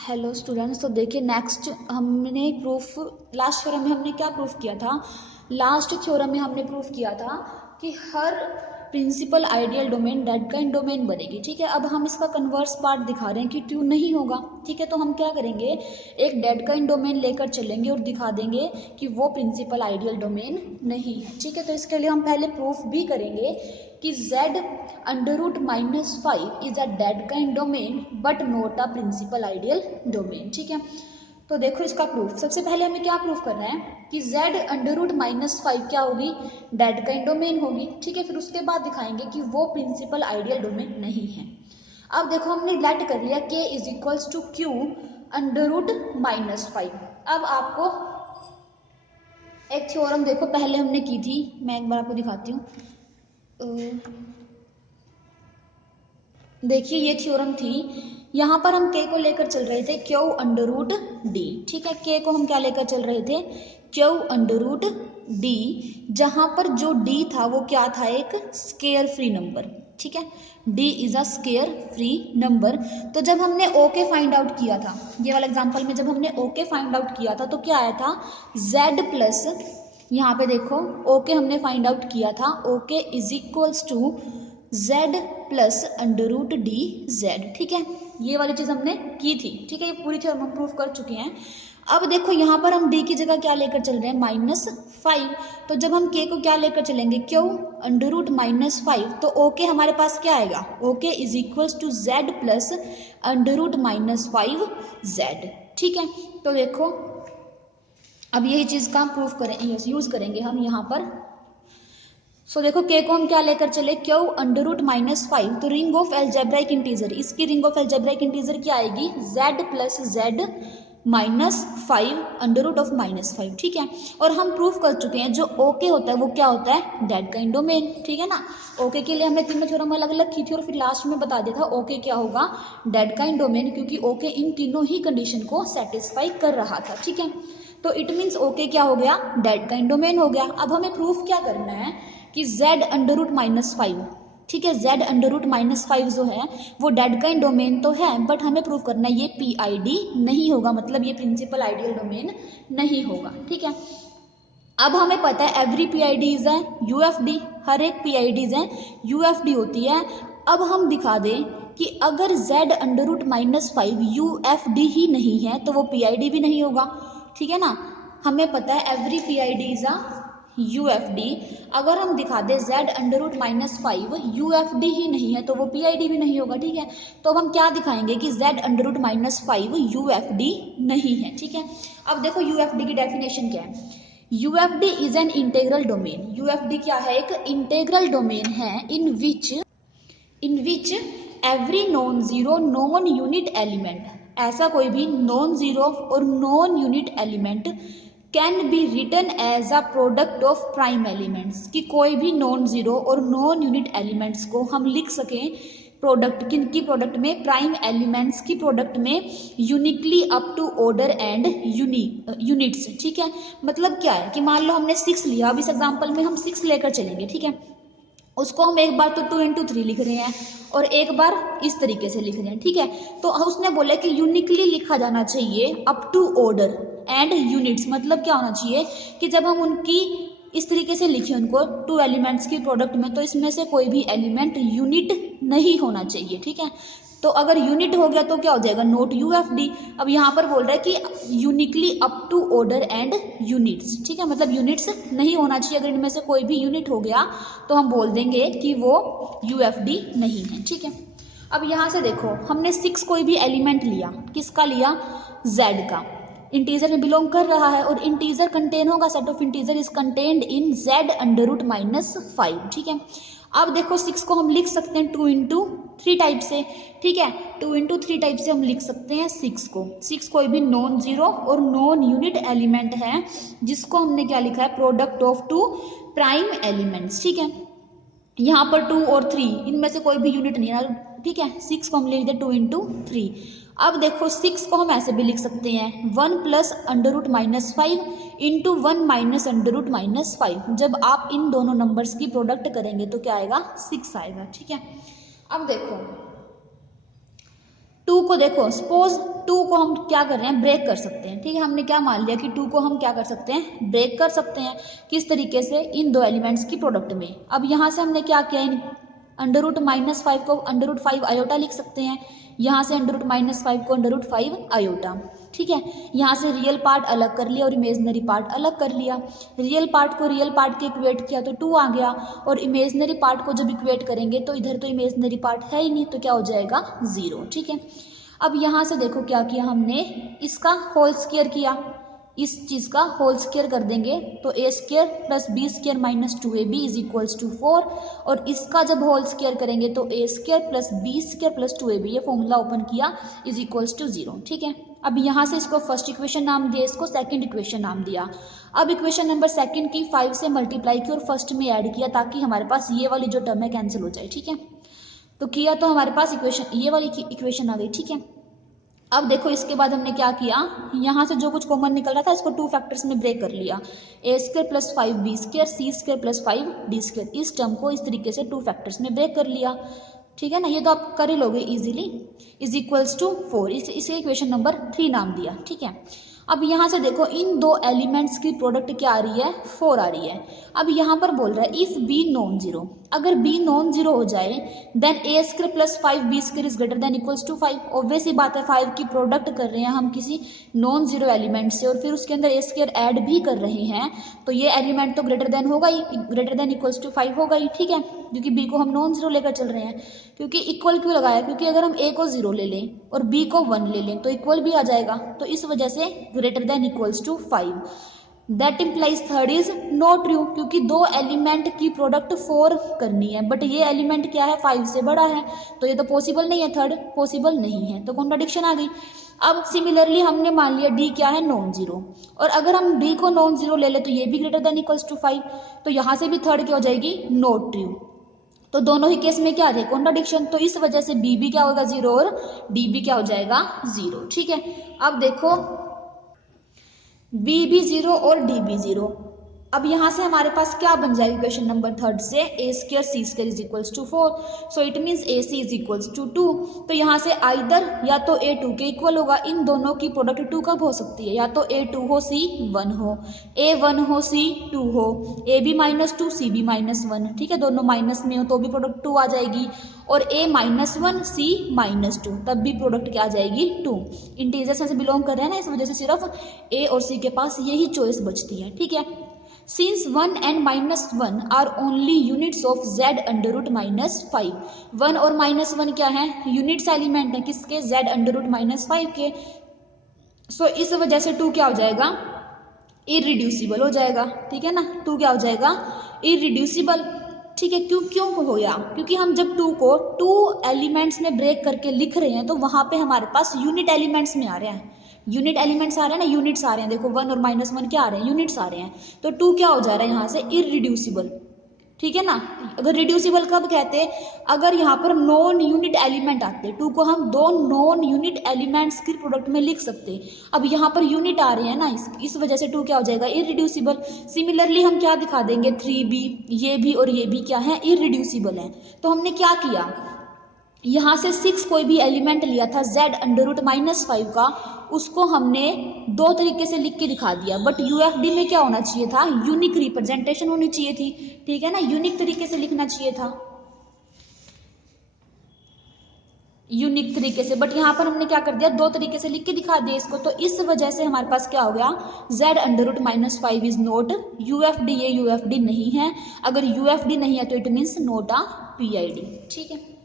Hello students, तो देखिए next हमने प्रूफ लास्ट थ्योरम में हमने क्या प्रूफ किया था। लास्ट थ्योरम में हमने प्रूफ किया था कि हर principal ideal domain Dedekind domain बनेगी। ठीक है, अब हम इसका कन्वर्स पार्ट दिखा रहे हैं कि ट्रू नहीं होगा। ठीक है, तो हम क्या करेंगे, एक डेड काइंड डोमेन लेकर चलेंगे और दिखा देंगे कि वो प्रिंसिपल आइडियल डोमेन नहीं है। ठीक है, तो इसके लिए हम पहले प्रूफ भी करेंगे कि z under root -5 is a Dedekind domain but not a principal ideal domain. ठीक है, तो देखो इसका प्रूफ। सबसे पहले हमें क्या प्रूफ करना है कि z अंडर रूट -5 क्या होगी, डेड काइंड डोमेन होगी। ठीक है, फिर उसके बाद दिखाएंगे कि वो प्रिंसिपल आइडियल डोमेन नहीं है। अब देखो हमने लेट कर लिया k is equals to Q under root -5। अब आपको एक थ्योरम देखो पहले हमने की थी, मैं एक बार आपको दिखाती हूँ। देखिए ये थ्योरम थी, यहाँ पर हम k को लेकर चल रहे थे क्यू अंडर रूट डी। ठीक है, k को हम क्या लेकर चल रहे थे, क्यू अंडर रूट डी, जहाँ पर जो d था वो क्या था, एक स्केयर फ्री नंबर। ठीक है, d is a square free number. तो जब हमने ओके फाइंड आउट किया था, ये वाला एग्जांपल में जब हमने ओके फाइंड आउट किया था तो क्या आया था, z प्लस, यहाँ पे देखो ओके हमने फाइंड आउट किया था, O K is equals to z plus under root D Z. ठीक है, ये वाली चीज हमने की थी। ठीक है, ये पूरी चीज हम प्रूफ कर चुके हैं। अब देखो यहाँ पर हम d की जगह क्या लेकर चल रहे हैं, -5। तो जब हम k को क्या लेकर चलेंगे, क्यू अंडर रूट -5, तो ओके हमारे पास क्या आएगा, O K is equals to z plus under root -5 Z. ठीक है, तो देखो अब यही चीज का प्रूफ करें, यूज करेंगे हम यहाँ पर। सो देखो k को हम क्या लेकर चले, क्यू अंडर रूट -5, तो रिंग ऑफ एल्जेब्राइक इंटीजर, इसकी रिंग ऑफ एल्जेब्राइक इंटीजर क्या आएगी, z plus z -5 under root of -5। ठीक है, और हम प्रूफ कर चुके हैं जो ओके होता है वो क्या होता है, डेड काइंड डोमेन। ठीक है ना, ओके के लिए हमने तीनों थ्योरम अलग अलग की थी और फिर लास्ट में बता दिया था ओके क्या होगा, डेड काइंड डोमेन, क्योंकि ओके इन तीनों ही कंडीशन को सेटिस्फाई कर रहा था। ठीक है, तो इट मीन्स ओके क्या हो गया, डेड काइंड डोमेन हो गया। अब हमें प्रूफ क्या करना है कि z अंडर रूट -5, ठीक है, z अंडर रूट -5 जो है वो डेड काइंड डोमेन तो है, बट हमें प्रूव करना है ये PID नहीं होगा, मतलब ये प्रिंसिपल आइडियल डोमेन नहीं होगा। ठीक है, अब हमें पता है एवरी PIDs है UFD, हर एक PIDs है UFD होती है। अब हम दिखा दें कि अगर z अंडर रूट -5 UFD ही नहीं है तो वो PID भी नहीं होगा। ठीक है ना, हमें पता है एवरी PIDs आ UFD। अगर हम दिखा दें z अंडर रूट -5 UFD ही नहीं है तो वो PID भी नहीं होगा। ठीक है, तो अब हम क्या दिखाएंगे कि z अंडर रूट -5 UFD नहीं है। ठीक है, अब देखो UFD की डेफिनेशन क्या है, UFD is an integral domain. UFD क्या है, एक इंटेग्रल डोमेन है in which every non zero non unit element, ऐसा कोई भी नॉन जीरो और non unit element can be written as a product of prime elements, कि कोई भी नॉन जीरो और नॉन यूनिट एलिमेंट्स को हम लिख सकें प्रोडक्ट, किन की प्रोडक्ट में, प्राइम एलिमेंट्स की प्रोडक्ट में, uniquely up to order and units. ठीक है, मतलब क्या है कि मान लो हमने 6 लिया, अब इस एग्जांपल में हम 6 लेकर चलेंगे। ठीक है, उसको हम एक बार तो 2 into 3 लिख रहे हैं और एक बार इस तरीके से लिख रहे हैं। ठीक है, तो उसने बोला कि यूनिकली लिखा जाना चाहिए up to order and units, मतलब क्या होना चाहिए कि जब हम उनकी इस तरीके से लिखे उनको 2 एलिमेंट्स की प्रोडक्ट में, तो इसमें से कोई भी एलिमेंट यूनिट नहीं होना चाहिए। ठीक है, तो अगर यूनिट हो गया तो क्या हो जाएगा, नॉट UFD। अब यहाँ पर बोल रहा है कि uniquely up to order and units. ठीक है, मतलब यूनिट्स नहीं होना चाहिए, अगर इनमें से कोई भी यूनिट हो गया तो हम बोल देंगे कि वो UFD नहीं है। ठीक है, अब यहाँ से देखो हमने 6 कोई भी एलिमेंट लिया, किसका लिया, z का, इंटीजर में बिलोंग कर रहा है, और इंटीजर कंटेन होगा, set of integer is contained in z under root -5। ठीक है, अब देखो 6 को हम लिख सकते हैं 2 into 3 टाइप से। ठीक है, 2 into 3 टाइप से हम लिख सकते हैं 6 को। 6 कोई भी नॉन जीरो और नॉन यूनिट एलिमेंट है जिसको हमने क्या लिखा है, प्रोडक्ट ऑफ 2 प्राइम एलिमेंट्स। ठीक है, यहाँ पर 2 और 3 इनमें से कोई भी यूनिट नहीं है। ठीक है, 6 को हम लिख दे 2 into 3। अब देखो 6 को हम ऐसे भी लिख सकते हैं 1 plus under root -5 into 1 minus under root -5। जब आप इन दोनों नंबर्स की प्रोडक्ट करेंगे तो क्या आएगा, 6 आएगा। ठीक है, अब देखो टू को देखो, सपोज टू को हम क्या कर रहे हैं, ब्रेक कर सकते हैं, ठीक है। हमने क्या मान लिया कि टू को हम क्या कर सकते हैं, ब्रेक कर सकते हैं। किस तरीके से, इन दो एलिमेंट्स की प्रोडक्ट में। अब यहाँ से हमने क्या किया, इन √-5 को √5 आयोटा लिख सकते हैं, यहाँ से √-5 को √5 आयोटा, ठीक है। यहाँ से रियल पार्ट अलग कर लिया और इमेजनरी पार्ट अलग कर लिया। रियल पार्ट को रियल पार्ट के इक्वेट किया तो 2 आ गया, और इमेजनरी पार्ट को जब इक्वेट करेंगे तो इधर तो इमेजनरी पार्ट है ही नहीं, तो क्या हो जाएगा, 0, ठीक है। अब यहाँ से देखो क्या किया हमने, इसका होल स्क्वायर किया, इस चीज का होल स्क्वायर कर देंगे तो a² + b² - 2ab = 4, और इसका जब होल स्क्वायर करेंगे तो a² + b² + 2ab, ये फॉर्मूला ओपन किया, = 0, ठीक है। अब यहाँ से इसको फर्स्ट इक्वेशन नाम दिया, इसको सेकंड इक्वेशन नाम दिया। अब इक्वेशन नंबर सेकंड की 5 से मल्टीप्लाई की और फर्स्ट में ऐड किया, ताकि हमारे पास ये वाली जो टर्म है कैंसिल हो जाए, ठीक है। तो किया तो हमारे पास इक्वेशन, ये वाली इक्वेशन आ गई, ठीक है। अब देखो इसके बाद हमने क्या किया, यहाँ से जो कुछ कॉमन निकल रहा था इसको 2 फैक्टर्स में ब्रेक कर लिया, a² + 5b² c² + 5d², इस टर्म को इस तरीके से 2 फैक्टर्स में ब्रेक कर लिया, ठीक है ना। ये तो आप कर ही लोगे इजीली, = 4, इसे इक्वेशन नंबर 3 नाम दिया, ठीक है। अब यहाँ से देखो इन दो एलिमेंट्स की प्रोडक्ट क्या आ रही है, 4 आ रही है। अब यहाँ पर बोल रहा है इफ b नॉन जीरो, अगर b नॉन जीरो हो जाए देन a² + 5b² > 5। ऑब्वियस ही बात है, 5 की प्रोडक्ट कर रहे हैं हम किसी नॉन जीरो एलिमेंट से, और फिर उसके अंदर a² ऐड भी कर रहे हैं, तो ये एलिमेंट तो ग्रेटर देन होगा ही, > 5 होगा ही, ठीक है, क्योंकि b को हम नॉन जीरो लेकर चल रहे हैं। क्योंकि इक्वल क्यों लगाया, क्योंकि अगर हम a को 0 ले लें और b को 1 ले लें तो इक्वल भी आ जाएगा, तो इस वजह से > 5। That implies third is not true, क्योंकि दो एलिमेंट की प्रोडक्ट 4 करनी है, बट ये एलिमेंट क्या है, 5 से बड़ा है, तो ये तो पॉसिबल नहीं है, थर्ड पॉसिबल नहीं है, तो कॉन्ट्राडिक्शन आ गई। अब सिमिलरली हमने मान लिया d क्या है, नॉन जीरो, और अगर हम d को नॉन जीरो ले ले तो ये भी > 5, तो यहाँ से भी थर्ड क्या हो जाएगी, नॉट ट्रू। तो दोनों ही केस में क्या आ रही है, कॉन्ट्राडिक्शन, तो इस वजह से b भी क्या होगा, 0, और d भी क्या हो जाएगा, 0, ठीक है। अब देखो b भी 0 और d भी 0। अब यहाँ से हमारे पास क्या बन जाएगी इक्वेशन नंबर थर्ड से, a² c² = 4, so it means ac = 2। तो यहाँ से आइदर या तो a 2 के इक्वल होगा, इन दोनों की प्रोडक्ट 2 कब हो सकती है, या तो a 2 हो c 1 हो, a 1 हो c 2 हो, a b -2 c b -1, ठीक है, दोनों माइनस में हो तो भी प्रोडक्ट 2 आ जाएगी, और a -1 c -2 तब भी प्रोडक्ट क्या आ जाएगी, 2। इंटीजर्स में से बिलोंग कर रहे हैं ना, इस वजह से सिर्फ a और c के पास यही चॉइस बचती है, ठीक है। Since 1 and -1 are only units of z √-5, 1 और -1 क्या है, यूनिट्स एलिमेंट है किसके, z √-5 के, सो इस वजह से 2 क्या हो जाएगा, इरिड्यूसिबल हो जाएगा, ठीक है ना, 2 क्या हो जाएगा, इरिड्यूसिबल, ठीक है। क्यों होया, क्योंकि हम जब 2 को 2 एलिमेंट्स में ब्रेक करके लिख रहे हैं तो वहां पे हमारे पास यूनिट एलिमेंट्स में आ रहे हैं, यूनिट एलिमेंट्स आ रहे हैं ना, यूनिट्स आ रहे हैं, देखो 1 और -1 क्या आ रहे हैं, यूनिट्स आ रहे हैं, तो 2 क्या हो जा रहा है यहाँ से, इरिड्यूसिबल, ठीक है ना। अगर रिड्यूसिबल कब कहते, अगर यहाँ पर नॉन यूनिट एलिमेंट आते, 2 को हम दो नॉन यूनिट एलिमेंट्स की प्रोडक्ट में लिख सकते, अब यहाँ पर यूनिट आ रहे हैं ना, इस वजह से 2 क्या हो जाएगा, इरिड्यूसिबल। सिमिलरली हम क्या दिखा देंगे, 3b, ये भी और ये भी क्या है, इरिड्यूसिबल है। तो हमने क्या किया, यहाँ से 6 कोई भी एलिमेंट लिया था z √-5 का, उसको हमने दो तरीके से लिख के दिखा दिया, बट यूएफडी में क्या होना चाहिए था, यूनिक रिप्रेजेंटेशन होनी चाहिए थी, ठीक है ना, यूनिक तरीके से लिखना चाहिए था, यूनिक तरीके से, बट यहाँ पर हमने क्या कर दिया, दो तरीके से लिख के दिखा दिया इसको, तो इस वजह से हमारे पास क्या हो गया, z √-5 इज नॉट यूएफडी, ये यूएफडी नहीं है, अगर यूएफडी नहीं है तो it means not a PID, ठीक है।